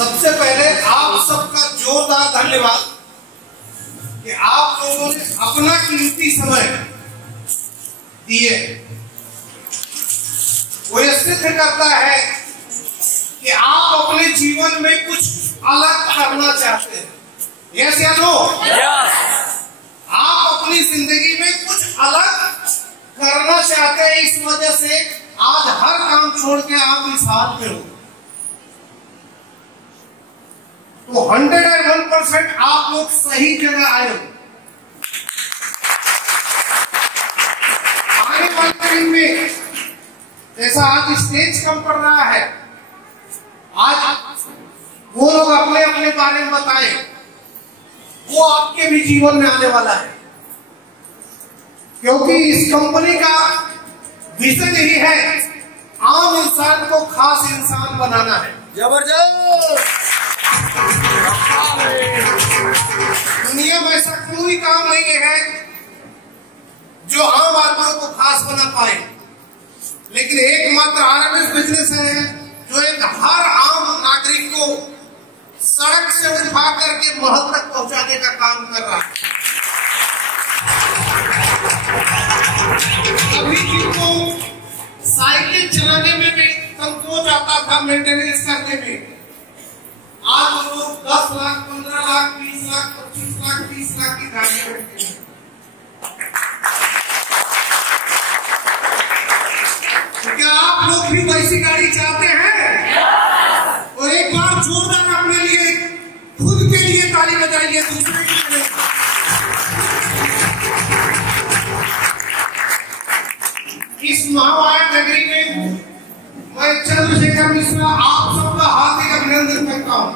सबसे पहले आप सबका जोरदार धन्यवाद कि आप लोगों ने अपना कीमती समय दिए। वो ये सिद्ध करता है कि आप अपने जीवन में कुछ अलग करना चाहते हैं। यस या नो? आप अपनी जिंदगी में कुछ अलग करना चाहते हैं, इस वजह से आज हर काम छोड़ के आप इस हाथ में हो। तो 101% आप लोग सही जगह आए हो। आने वाले दिन में जैसा आज स्टेज कम पड़ रहा है, आज वो लोग अपने अपने बारे में बताएं, वो आपके भी जीवन में आने वाला है। क्योंकि इस कंपनी का विजन ही है आम इंसान को खास इंसान बनाना है। जबरदस्त। दुनिया में ऐसा कोई काम नहीं है जो आम आदमियों को खास बना पाए, लेकिन एकमात्र आरएमएस बिजनेस है जो एक हर आम नागरिक को सड़क से उठा करके महल तक पहुंचाने का काम कर रहा है। अभी जिनको साइकिल चलाने में भी संकोच आता था, मेंटेनेंस करने में, आज लोग 10 लाख, 15 लाख, 20 लाख, 25 लाख, 30 लाख की गाड़ियां खरीदते हैं। तो क्या आप लोग भी वैसी गाड़ी चाहते हैं? और एक बार जोरदार अपने लिए, खुद के लिए ताली बजाइए, दूसरे के लिए। इस महामाया नगरी में मैं चंद्रशेखर मिश्रा आप सबका हार्दिक अभिनंदन करता हूं।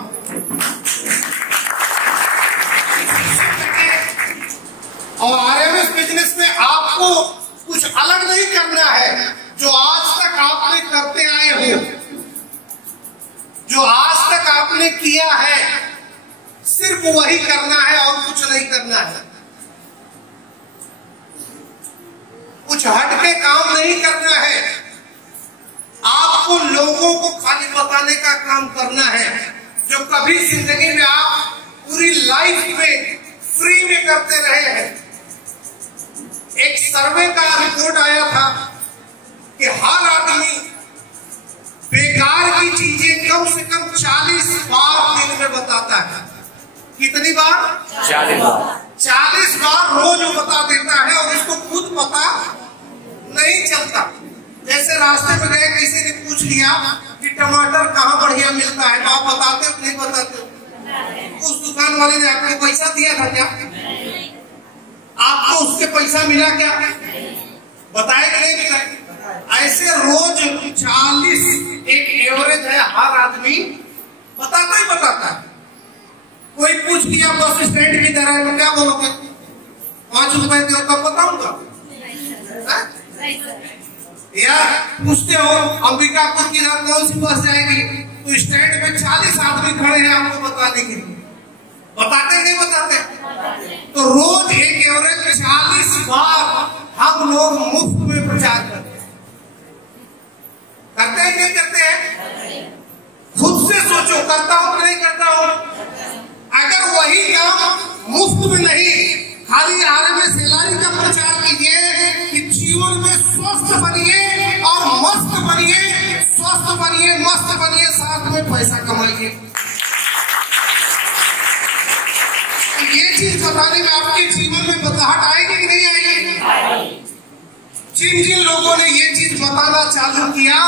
और आरएमएस बिजनेस में आपको कुछ अलग नहीं करना है। जो आज तक आपने करते आए हो, जो आज तक आपने किया है, सिर्फ वही करना है और कुछ नहीं करना है। कुछ हटके काम नहीं करना है। आपको लोगों को खाली बताने का काम करना है, जो कभी जिंदगी में आप पूरी लाइफ में फ्री में करते रहे हैं। एक सर्वे का रिपोर्ट आया था कि हर आदमी बेकार की चीजें कम से कम 40 बार दिन में बताता है। कितनी बार? 40 बार। 40 बार रोज वो बता देता है और उसको खुद पता नहीं चलता। जैसे रास्ते में गए, किसी ने पूछ लिया कि टमाटर कहाँ बढ़िया मिलता है, तो आप बताते हो नहीं बताते? उस दुकान वाले ने आपको पैसा दिया था क्या? आपको उसके पैसा मिला क्या? बताए कि नहीं बताए? ऐसे रोज 40 एक एवरेज है, हर आदमी बताता ही बताता है। कोई पूछ लिया बस स्टैंड किधर है, तो क्या बोलोगे? 5 रुपए दो तब बताऊंगा। या पूछते हो अंबिकापुर किधर कौन सी बस जाएगी, तो स्टैंड में 40 आदमी खड़े हैं आपको बताने के लिए। बताते नहीं बताते? तो रोज एक एवरेज 40 बार हम लोग मुफ्त में प्रचार करते हैं। करते ही नहीं करते हैं? खुद से सोचो, करता हूं कि नहीं करता हूं? अगर वही काम मुफ्त में नहीं, खाली आरएमएस एलआई का प्रचार कीजिए कि जीवन में स्वस्थ बनिए और मस्त बनिए, स्वस्थ बनिए, मस्त बनिए, साथ में पैसा कमाइए। ये चीज बताने में आपके जीवन में बदलाव आएगी कि नहीं आएगी? जिन जिन लोगों ने ये चीज बताना चालू किया,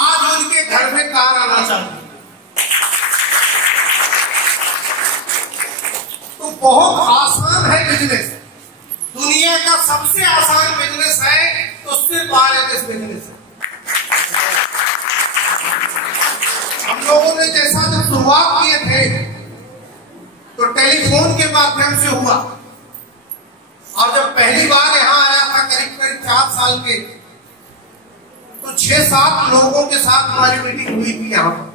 आज उनके घर में कार आना चालू। तो बहुत आसान है बिजनेस। दुनिया का सबसे आसान बिजनेस है तो सिर्फ आरएमएस बिजनेस है। हम लोगों ने जैसा जब शुरुआत किए थे तो टेलीफोन के माध्यम से हुआ, और जब पहली बार यहाँ आया था करीब 4 साल के, तो 6-7 लोगों के साथ हमारी मीटिंग हुई थी यहाँ पर।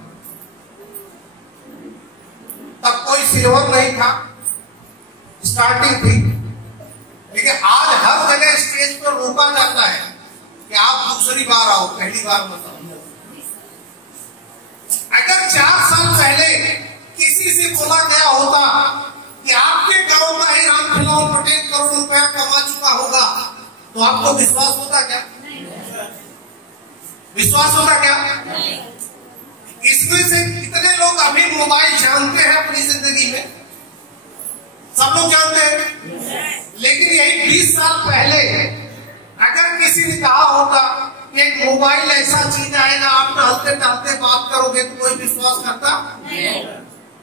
तब कोई सिल्वर नहीं था, स्टार्टिंग थी। लेकिन आज हर जगह स्टेज पर रोका जाता है कि आप दूसरी बार आओ, पहली बार मत आओ। अगर 4 साल पहले कमा चुका होगा तो आपको विश्वास होता क्या? विश्वास होता क्या? इसमें से कितने लोग अभी मोबाइल जानते हैं अपनी जिंदगी में? सब लोग जानते हैं। लेकिन यही 20 साल पहले अगर किसी ने कहा होता कि एक मोबाइल ऐसा चीज आएगा, आप टहलते टहलते बात करोगे, तो कोई विश्वास करता?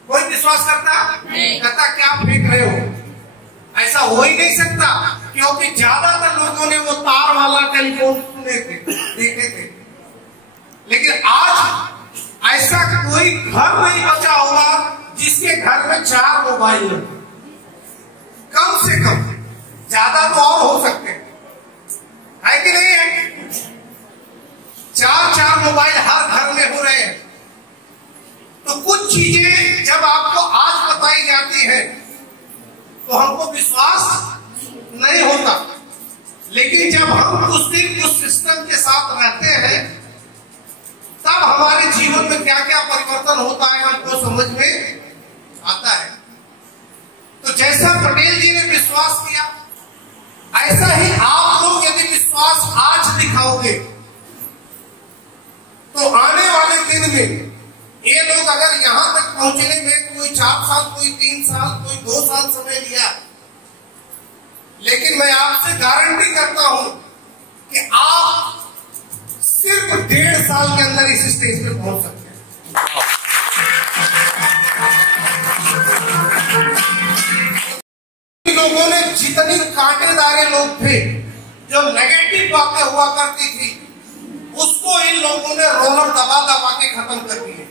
कोई विश्वास करता? कहता क्या फेंक रहे हो? ऐसा हो ही नहीं सकता, क्योंकि ज्यादातर लोगों ने वो तार वाला टेलीफोन सुने थे, देखे थे। लेकिन आज ऐसा कोई घर नहीं बचा होगा जिसके घर में 4 मोबाइल हो। कम से कम, ज्यादा तो और हो सकते हैं, है कि नहीं है? 4 मोबाइल हर घर में हो रहे हैं। तो कुछ चीजें जब आपको आज बताई जाती है तो हमको विश्वास नहीं होता, लेकिन जब हम कुछ दिन उस सिस्टम के साथ रहते हैं तब हमारे जीवन में क्या क्या परिवर्तन होता है हमको समझ में आता है। तो जैसा पटेल जी ने विश्वास किया, ऐसा ही आप लोग यदि विश्वास आज दिखाओगे तो आने वाले दिन में ये लोग अगर यहां तक पहुंचने में कोई 4 साल, कोई 3 साल, कोई 2 साल समय लिया, लेकिन मैं आपसे गारंटी करता हूं कि आप सिर्फ 1.5 साल के अंदर इस स्टेज पे पहुंच सकते हैं। लोगों ने जितनी कांटेदार लोग थे, जो नेगेटिव बातें हुआ करती थी, उसको इन लोगों ने रोलर दबा दबा के खत्म कर दिए।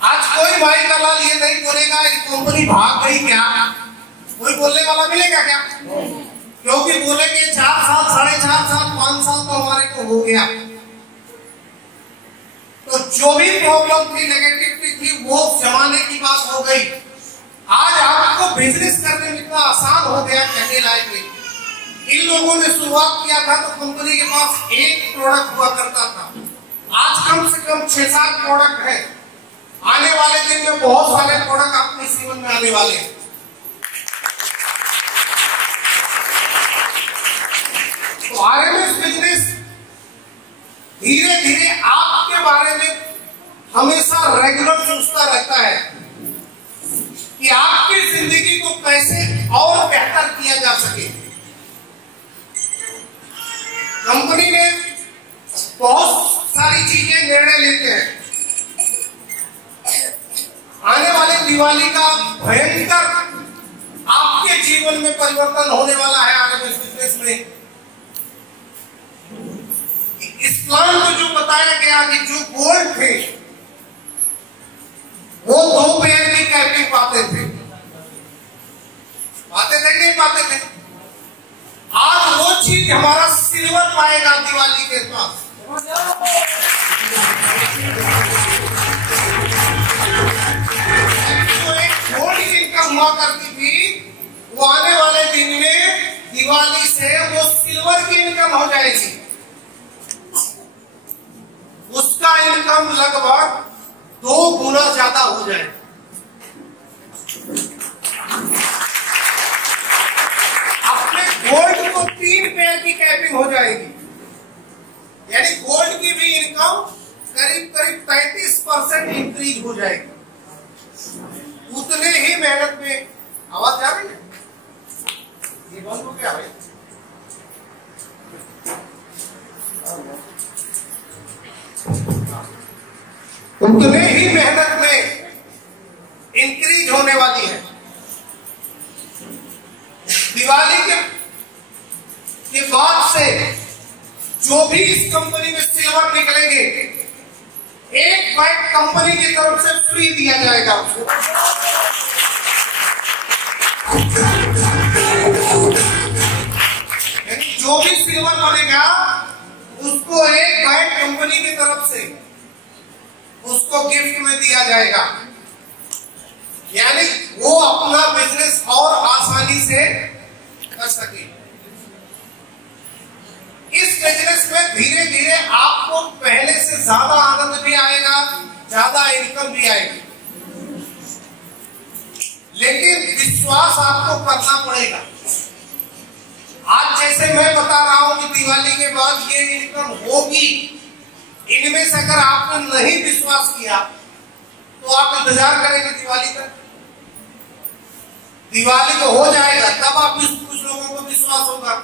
आज कोई भाई का लाल ये नहीं बोलेगा ये कंपनी भाग गई क्या, कोई बोलने वाला मिलेगा क्या? क्योंकि बोलेंगे 4 साल, 4.5 साल, 5 साल तो हमारे को हो गया। तो जो भी प्रॉब्लम थी, नेगेटिविटी थी, वो जमाने की बात हो गई। आज आपको बिजनेस करने में इतना आसान हो गया, कहने लायक नहीं। इन लोगों ने शुरुआत किया था तो कंपनी के पास एक प्रोडक्ट हुआ करता था, आज कम से कम 6-7 प्रोडक्ट है। आने वाले दिन में बहुत सारे प्रोडक्ट आपके जीवन में आने वाले हैं। तो आरएमएस बिजनेस धीरे धीरे आपके बारे में हमेशा रेगुलर सोचता रहता है कि आपकी जिंदगी को कैसे और बेहतर किया जा सके। कंपनी ने बहुत सारी चीजें निर्णय लेते हैं। आने वाले दिवाली का भयंकर आपके जीवन में परिवर्तन होने वाला है। आरएमएस बिजनेस में इस प्लान में जो बताया गया कि जो गोल्ड थे वो 2 पेयर की कैपिंग पाते थे नहीं पाते थे। आज वो चीज हमारा सिल्वर पाएगा दिवाली के पास। जो एक गोल्ड की इनकम हुआ करती थी, वो आने वाले दिन में दिवाली से वो सिल्वर की इनकम हो जाएगी। उसका इनकम लगभग 2 गुना ज्यादा हो जाएगा। अपने गोल्ड को 3 पेयर की कैपिंग हो जाएगी, यानी गोल्ड की भी इनकम करीब 35% इंक्रीज हो जाएगी। उतने ही मेहनत में, आवाज जा रही है? ये बंद हो गया भाई। उतने ही मेहनत में इंक्रीज होने वाली है। दिवाली के बाद से जो भी इस कंपनी में सिल्वर निकलेंगे, एक बैग कंपनी की तरफ से फ्री दिया जाएगा उसको। यानी जो भी सिल्वर बनेगा उसको एक बैग कंपनी की तरफ से उसको गिफ्ट में दिया जाएगा। यानी वो अपना बिजनेस और आसानी से कर सके। इस बिजनेस में धीरे धीरे आपको पहले से ज्यादा आनंद भी आएगा, ज्यादा इनकम भी आएगी, लेकिन विश्वास आपको करना पड़ेगा। आज जैसे मैं बता रहा हूं कि दिवाली के बाद ये इनकम होगी, इनमें से अगर आपने नहीं विश्वास किया तो आप इंतजार करेंगे दिवाली तक। दिवाली तो हो जाएगा तब आप कुछ लोगों को विश्वास होगा।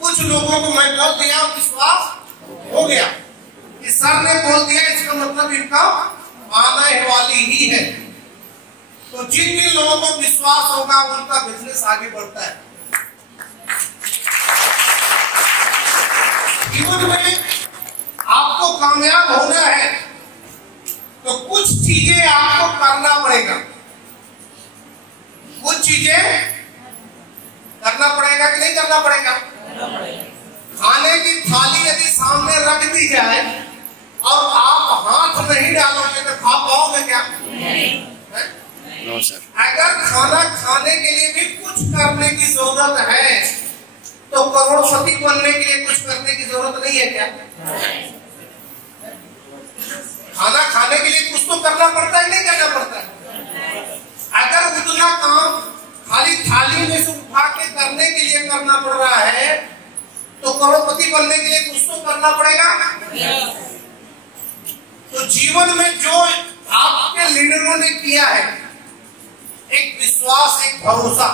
कुछ लोगों को मैं बोल दिया विश्वास हो गया कि सर ने बोल दिया, इसका मतलब इनकम आने वाली ही है। तो जिन जिन लोगों को विश्वास होगा उनका बिजनेस आगे बढ़ता है। जीवन में आपको कामयाब होना है तो कुछ चीजें आपको करना पड़ेगा। कुछ चीजें करना पड़ेगा कि नहीं करना पड़ेगा? खाने की थाली यदि सामने रख दी जाए और आप हाथ नहीं डालोगे तो खा पाओगे क्या? No sir. अगर खाना खाने के लिए भी कुछ करने की जरूरत है तो करोड़पति बनने के लिए कुछ करने की जरूरत नहीं है क्या? खाना खाने के लिए कुछ तो करना पड़ता है, नहीं करना पड़ता है? अगर उतना काम खाली थाली में से उठा के करने के लिए करना पड़ रहा है तो करोड़पति बनने के लिए कुछ तो करना पड़ेगा। तो जीवन में जो आपके लीडरों ने किया है, एक विश्वास, एक भरोसा,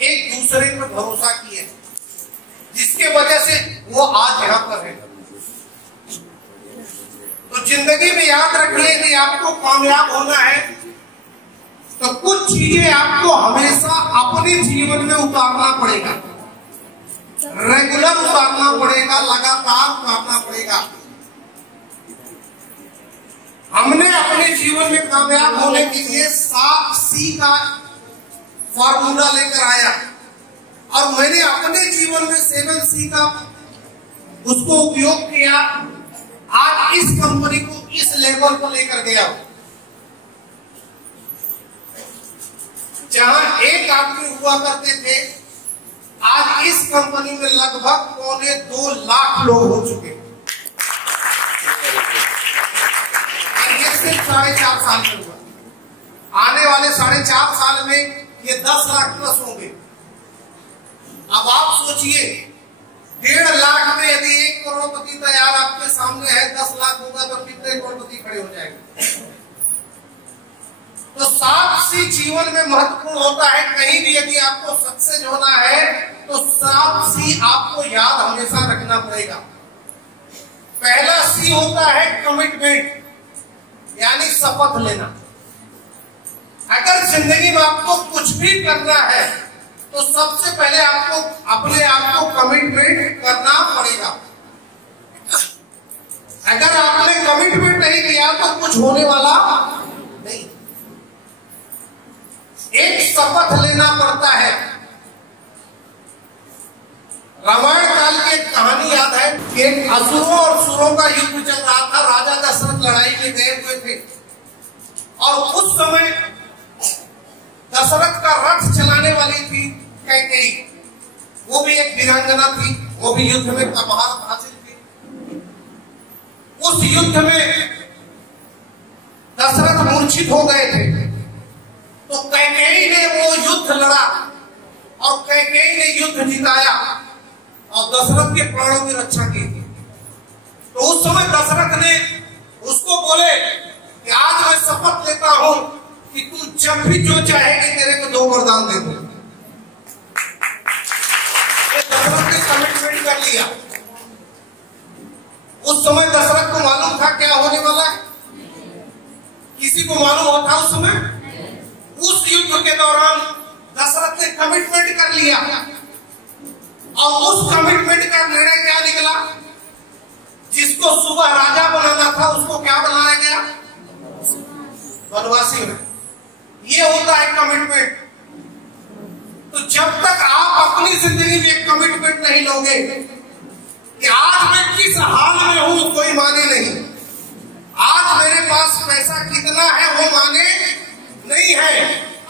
एक दूसरे पर भरोसा किया, जिसके वजह से वो आज यहाँ पर है। तो जिंदगी में याद रख लें कि आपको कामयाब होना है तो कुछ चीजें आपको हमेशा अपने जीवन में उतारना पड़ेगा, रेगुलर उतारना पड़ेगा, लगातार उतारना पड़ेगा। हमने अपने जीवन में कामयाब होने के लिए 7C का फॉर्मूला लेकर आया और मैंने अपने जीवन में 7C का उसको उपयोग किया। आज इस कंपनी को इस लेवल पर लेकर गया। जहां एक आदमी हुआ करते थे, आज इस कंपनी में लगभग 2.25 लाख लोग हो चुके। ये सिर्फ 4.5 साल में हुआ। आने वाले 4.5 साल में ये 10 लाख प्लस होंगे। अब आप सोचिए 1.5 लाख में यदि 1 करोड़पति तैयार आपके सामने है, 10 लाख होगा तो कितने करोड़पति खड़े हो जाएंगे? तो 7C जीवन में महत्वपूर्ण होता है। कहीं भी यदि आपको सक्सेस होना है तो 7C आपको याद हमेशा रखना पड़ेगा। पहला C होता है कमिटमेंट, यानी शपथ लेना। अगर जिंदगी में आपको कुछ भी करना है तो सबसे पहले आपको अपने आप को कमिटमेंट करना पड़ेगा। अगर आपने कमिटमेंट नहीं किया तो कुछ होने वाला नहीं। एक शपथ लेना पड़ता है। रामायण काल की एक कहानी याद है कि असुरों और सुरों का युद्ध चल रहा था। राजा दशरथ लड़ाई में गए हुए थे और उस समय दशरथ का रथ चलाने वाली थी कैकेयी। वो भी एक वीरांगना थी, वो भी युद्ध में महारत हासिल थी। उस युद्ध में दशरथ मूर्छित हो गए थे तो कैकेयी ने वो युद्ध लड़ा और कैकेयी ने युद्ध जिताया और दशरथ के प्राणों की रक्षा की थी। तो उस समय दशरथ ने उसको बोले कि आज मैं शपथ लेता हूं कि तू जब भी जो चाहेगी तेरे को 2 वरदान दे दूं। दशरथ ने कमिटमेंट कर लिया। उस समय दशरथ को मालूम था क्या होने वाला है? किसी को मालूम होता उस समय? उस युद्ध के दौरान दशरथ ने कमिटमेंट कर लिया और उस कमिटमेंट का निर्णय क्या निकला? जिसको सुबह राजा बनाना था उसको क्या बनाया गया? वनवासी में। ये होता है कमिटमेंट। तो जब तक आप अपनी जिंदगी में कमिटमेंट नहीं लोगे कि आज मैं किस हाल में हूं कोई माने नहीं, आज मेरे पास पैसा कितना है वो माने नहीं है।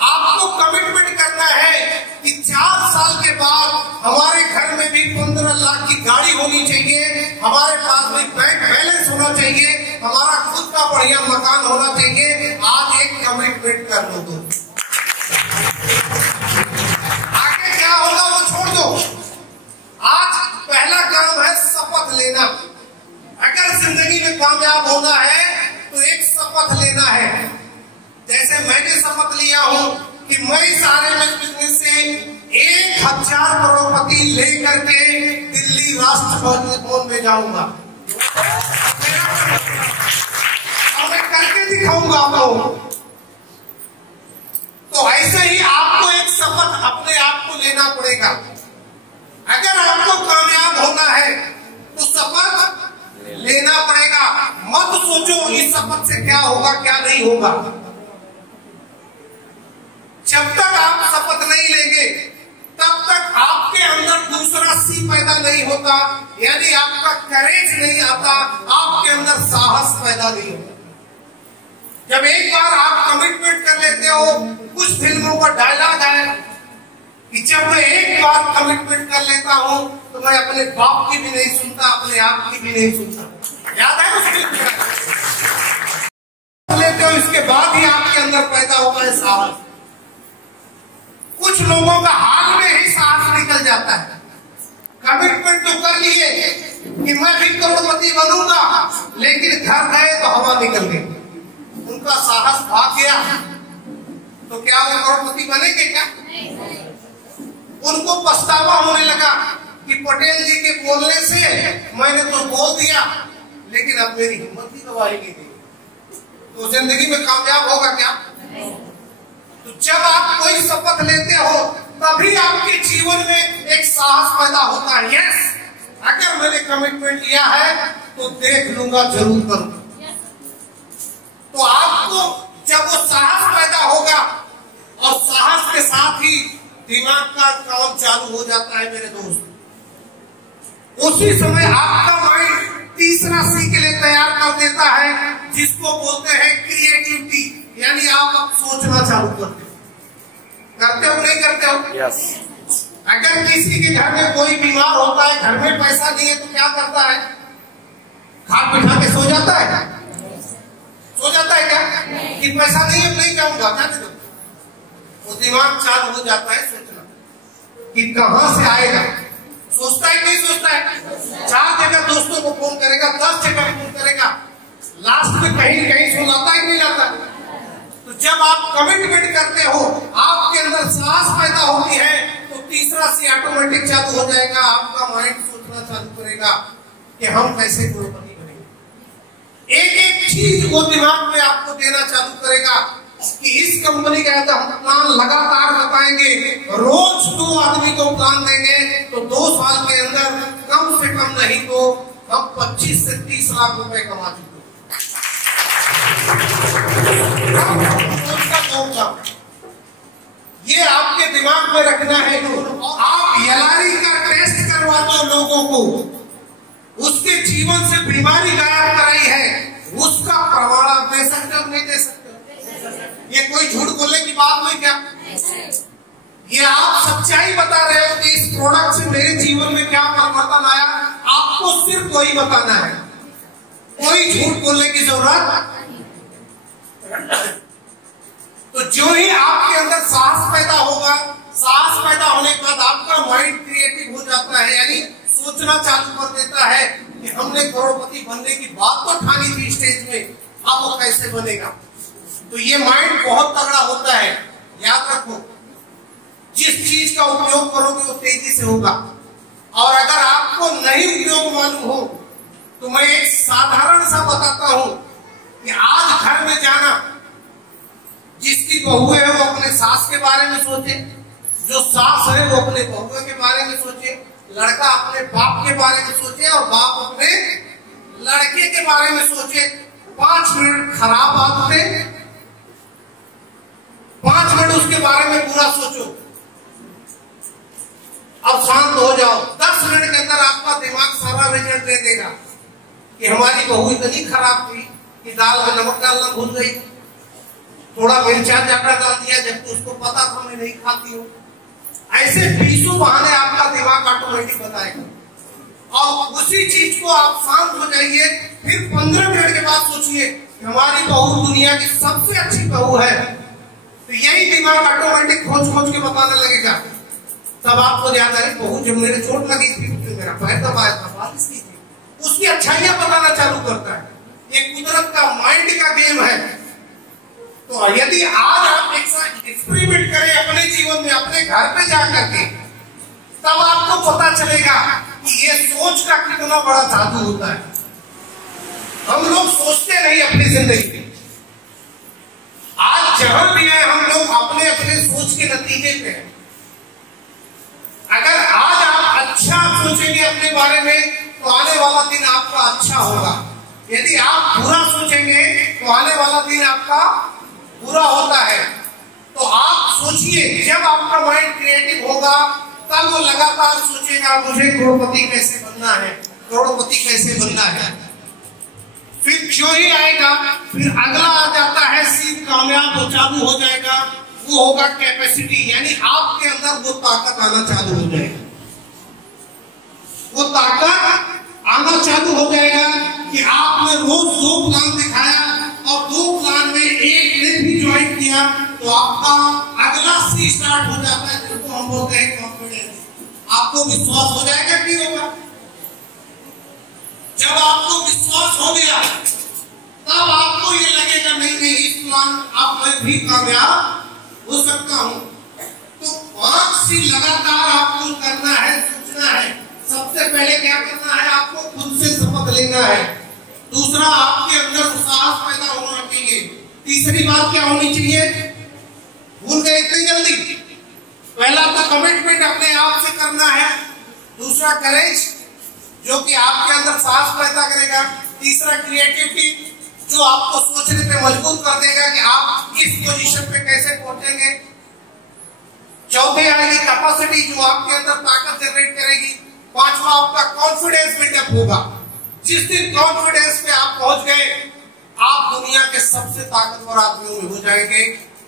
आपको कमिटमेंट करना है कि 4 साल के बाद हमारे घर में भी 15 लाख की गाड़ी होनी चाहिए, हमारे पास भी बैंक बैलेंस होना चाहिए, हमारा खुद का बढ़िया मकान होना चाहिए। आज एक कमिटमेंट कर लो तो आगे क्या होगा वो छोड़ दो। मैं इस आरएमएस बिजनेस से 1000 करोड़पति लेकर के दिल्ली राष्ट्र भवन में जाऊंगा और मैं करके दिखाऊंगा आपको। तो ऐसे ही आपको एक शपथ अपने आप को लेना पड़ेगा। अगर आपको कामयाब होना है तो शपथ लेना पड़ेगा। मत सोचो इस शपथ से क्या होगा क्या नहीं होगा। जब तक आप शपथ नहीं लेंगे तब तक आपके अंदर दूसरा सी पैदा नहीं होता, यानी आपका करेज नहीं आता, आपके अंदर साहस पैदा नहीं होता। जब एक बार आप कमिटमेंट कर लेते हो, कुछ फिल्मों का डायलॉग है कि जब मैं एक बार कमिटमेंट कर लेता हूं तो मैं अपने बाप की भी नहीं सुनता, अपने आप की भी नहीं सुनता। याद है उस फिल्म लेते हो, इसके बाद ही आपके अंदर पैदा होगा है साहस। कुछ लोगों का हाल में ही साहस निकल जाता है। कमिटमेंट तो कर लिए कि मैं भी करोड़पति बनूंगा, लेकिन घर गए तो हवा निकल गई, उनका साहस भाग गया। तो क्या वो करोड़पति बनेंगे क्या? उनको पछतावा होने लगा कि पटेल जी के बोलने से मैंने तो बोल दिया, लेकिन अब मेरी हिम्मत ही दबाई नहीं गई, तो जिंदगी में कामयाब होगा क्या? तो जब आप कोई शपथ लेते हो तभी आपके जीवन में एक साहस पैदा होता है। यस, अगर मैंने कमिटमेंट लिया है तो देख लूंगा, जरूर करूंगा। तो आपको जब वो साहस पैदा होगा और साहस के साथ ही दिमाग का काम चालू हो जाता है मेरे दोस्त, उसी समय आपका माइंड तीसरा सी के लिए तैयार कर देता है, जिसको बोलते हैं क्रिएटिविटी, यानी आप अब सोचना चालू करते हो नहीं करते हो? यस। अगर किसी के घर में कोई बीमार होता है, घर में पैसा नहीं है, तो क्या करता है? खाट बिठा के सो जाता है? सो जाता है क्या कि पैसा नहीं है नहीं जाऊंगा, क्या करूं? वो दिमाग चालू हो जाता है सोचना कि कहां से आएगा। सोचता है नहीं सोचता है? 4 जगह दोस्तों को फोन करेगा, 10 जगह फोन करेगा, लास्ट में कहीं कहीं सुनाता ही नहीं जाता। तो जब आप कमिटमेंट करते हो, आपके अंदर साहस पैदा होती है, तो तीसरा सी ऑटोमेटिक चालू हो जाएगा। आपका माइंड सोचना चालू करेगा कि हम कैसे करोड़पति बनेंगे। एक एक चीज वो दिमाग में आपको देना चालू करेगा कि इस कंपनी का हम प्लान लगातार बताएंगे, रोज 2 आदमी को प्लान देंगे, तो 2 साल के अंदर कम से कम नहीं तो हम 25 से 30 लाख रुपए कमा चुके। ये आपके दिमाग में रखना है। आप एलआरई का टेस्ट करवा दो लोगों को, उसके जीवन से बीमारी गायब कराई है, उसका प्रमाण आप दे सकते हो नहीं दे सकते? ये कोई झूठ बोलने की बात नहीं क्या? ये आप सच्चाई बता रहे हो कि इस प्रोडक्ट से मेरे जीवन में क्या परिवर्तन आया, आपको सिर्फ वही बताना है, कोई झूठ बोलने की जरूरत। तो जो ही आपके अंदर साहस पैदा होगा, साहस पैदा होने के बाद आपका माइंड क्रिएटिव हो जाता है, यानी सोचना चालू कर देता है कि हमने करोड़पति बनने की बात तो ठानी थी स्टेज में, अब वो कैसे बनेगा। तो ये माइंड बहुत तगड़ा होता है। याद रखो, जिस चीज का उपयोग करोगे वो तेजी से होगा। और अगर आपको नहीं उपयोग मालूम हो तो मैं एक साधारण सा बताता हूं कि आज घर में जाना, जिसकी बहू है वो अपने सास के बारे में सोचे, जो सास है वो अपने बहू के बारे में सोचे, लड़का अपने बाप के बारे में सोचे और बाप अपने लड़के के बारे में सोचे। 5 मिनट खराब आदतें, 5 मिनट उसके बारे में पूरा सोचो, अब शांत हो जाओ। 10 मिनट के अंदर आपका दिमाग सारा रिजल्ट दे देगा कि हमारी बहू इतनी खराब थी कि दाल में नमक डालना भूल गई, थोड़ा मिर्चा ज्यादा डाल दिया जबकि उसको पता था मैं नहीं खाती हूँ। ऐसे 20 बहाने आपका दिमाग ऑटोमेटिक बताएगा। और उसी चीज को आप शांत हो जाइए, फिर 15 मिनट के बाद सोचिए हमारी बहू दुनिया की सबसे अच्छी बहू है, तो यही दिमाग ऑटोमेटिक खोज खोज के बताने लगेगा। तब आपको याद आए बहू जब मेरे चोट लगी थी, मेरा पैर दबाया था, बारिश की थी, उसकी अच्छाइयां बताना चालू करता है। ये कुदरत का माइंड का गेम है। तो यदि आज आप एक्सपेरिमेंट करें अपने जीवन में, अपने घर पे जाकर के, तब आपको पता चलेगा कि ये सोच का कितना बड़ा जादू होता है। हम लोग सोचते नहीं अपनी जिंदगी में। आज जहां भी है हम लोग अपने अपने सोच के नतीजे पे हैं। अगर आज आप अच्छा सोचेंगे अपने बारे में तो आने वाला दिन आपका अच्छा होगा। यदि आप बुरा सोचेंगे तो आने वाला दिन आपका बुरा होता है। तो आप सोचिए, जब आपका माइंड क्रिएटिव होगा तब वो लगातार सोचेगा मुझे करोड़पति कैसे बनना है, करोड़पति कैसे बनना है। फिर जो ही आएगा, फिर अगला आ जाता है सीध कामयाब हो चालू हो जाएगा, वो होगा कैपेसिटी, यानी आपके अंदर वो ताकत आना चालू हो जाएगा। वो ताकत आना चालू हो जाएगा कि आपने रोज 2 प्लान दिखाया और 2 प्लान में एक ने भी ज्वाइन किया तो आपका अगला सी स्टार्ट हो जाता है, जिसको हम बोलते हैं कॉन्फिडेंस। आपको विश्वास हो जाएगा कि होगा। जब आपको विश्वास हो गया तब आपको ये लगेगा नहीं इस प्लान अब मैं भी कामयाब हो सकता हूं। तो 5 सी लगातार आपको करना है, सोचना है। सबसे पहले क्या करना है, आपको खुद से शपथ लेना है। दूसरा, आपके अंदर साहस पैदा होना चाहिए। तीसरी बात क्या होनी चाहिए, भूल गए इतनी जल्दी। पहला तो कमिटमेंट अपने आप से करना है। दूसरा करेज, जो कि आपके अंदर साहस पैदा करेगा। तीसरा क्रिएटिविटी, जो आपको सोचने पे मजबूर कर देगा कि आप किस पोजीशन पे कैसे पहुंचेंगे। चौथे आएगी कैपेसिटी, जो आपके अंदर ताकत जनरेट करेगी। पांचवा आपका कॉन्फिडेंस बिल्डअप होगा। जिस दिन कॉन्फिडेंस पे आप पहुंच गए, आप दुनिया के सबसे ताकतवर आदमियों में हो जाएंगे।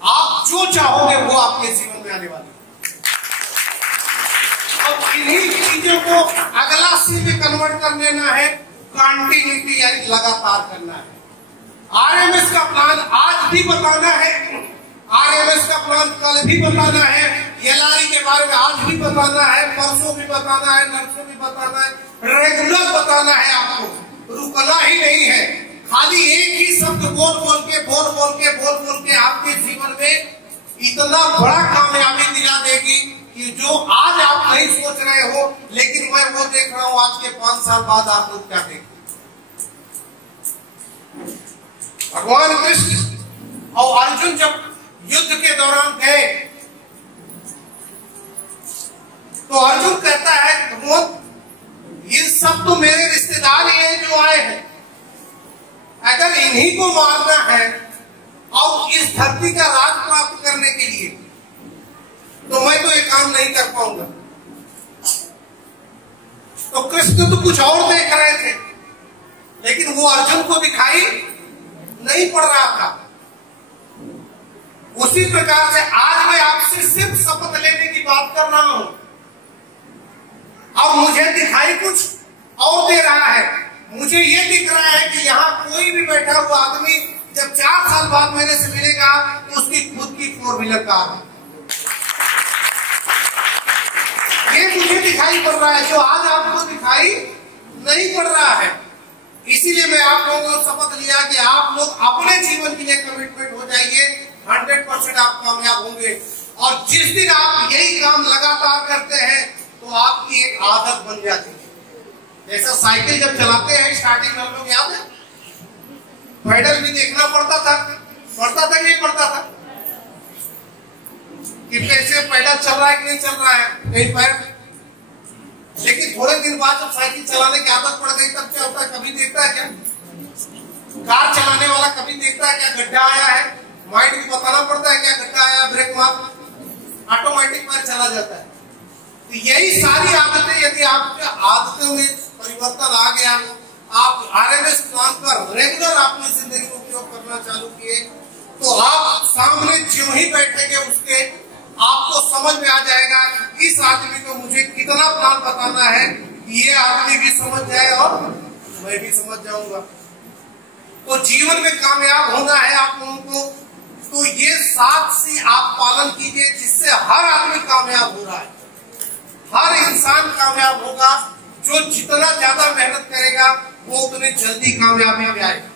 आप जो चाहोगे वो आपके जीवन में आने वाला है। अब इन्हीं चीजों को अगला सी में कन्वर्ट कर लेना है, कंटिन्यूटी यानी लगातार करना है। आरएमएस का प्लान आज भी बताना है, आरएमएस का प्लान कल भी बताना है, एलआरई के बारे में आज भी बताना है, परसों भी बताना है, नरसों भी बताना है, रेगुलर बताना है। आपको रुकना ही नहीं है। खाली एक ही शब्द बोल बोल के आपके जीवन में इतना बड़ा कामयाबी दिला देगी कि जो आज आप नहीं सोच रहे हो, लेकिन मैं वो देख रहा हूं आज के 5 साल बाद आप लोग क्या देखें। भगवान कृष्ण और अर्जुन जब युद्ध के दौरान गए तो अर्जुन कहता है भगवान ये सब तो मेरे रिश्तेदार ही हैं जो आए हैं, अगर इन्हीं को मारना है और इस धरती का राज प्राप्त करने के लिए तो मैं तो ये काम नहीं कर पाऊंगा। तो कृष्ण तो कुछ और देख रहे थे, लेकिन वो अर्जुन को दिखाई नहीं पड़ रहा था। उसी प्रकार से आज मैं आपसे सिर्फ शपथ लेने की बात कर रहा हूं और मुझे दिखाई कुछ और दे रहा है। मुझे ये दिख रहा है कि यहाँ कोई भी बैठा हुआ आदमी जब 4 साल बाद मेरे से मिलेगा तो उसकी खुद की 4 व्हीलर कार है। ये मुझे दिखाई पड़ रहा है, जो आज आपको दिखाई नहीं पड़ रहा है। इसीलिए मैं आप लोगों को शपथ लिया कि आप लोग अपने जीवन के लिए कमिटमेंट हो जाइए, 100% आप कामयाब होंगे। और जिस दिन आप यही काम लगातार करते हैं तो आपकी एक आदत बन जाती है। जैसा साइकिल जब चलाते हैं स्टार्टिंग में, हम लोग याद है पैडल भी देखना पड़ता था कि नहीं पड़ता था कि कैसे पैडल चल रहा है कि नहीं चल रहा है, कहीं पैर। लेकिन थोड़े दिन बाद जब साइकिल चलाने की आदत पड़ गई तब क्या होता है, कभी देखता है क्या कार चलाने वाला, कभी देखता है क्या गड्ढा आया है, माइंड को बताना पड़ता है क्या गड्ढा आया, ब्रेक मार, ऑटोमेटिक पैर चला जाता है। तो यही सारी आदतें, यदि आपके आदतों में परिवर्तन आ गया, आप आरएमएस प्लान का रेगुलर अपनी जिंदगी में उपयोग करना चालू किए, तो आप सामने जो ही बैठेंगे उसके आपको समझ में आ जाएगा इस आदमी को मुझे कितना प्लान बताना है, ये आदमी भी समझ जाए और मैं भी समझ जाऊंगा। तो जीवन में कामयाब होना है आप लोगों को, तो ये 7 सी आप पालन कीजिए, जिससे हर आदमी कामयाब हो रहा है, हर इंसान कामयाब होगा। जो जितना ज्यादा मेहनत करेगा वो उतनी जल्दी कामयाबी में आएगा।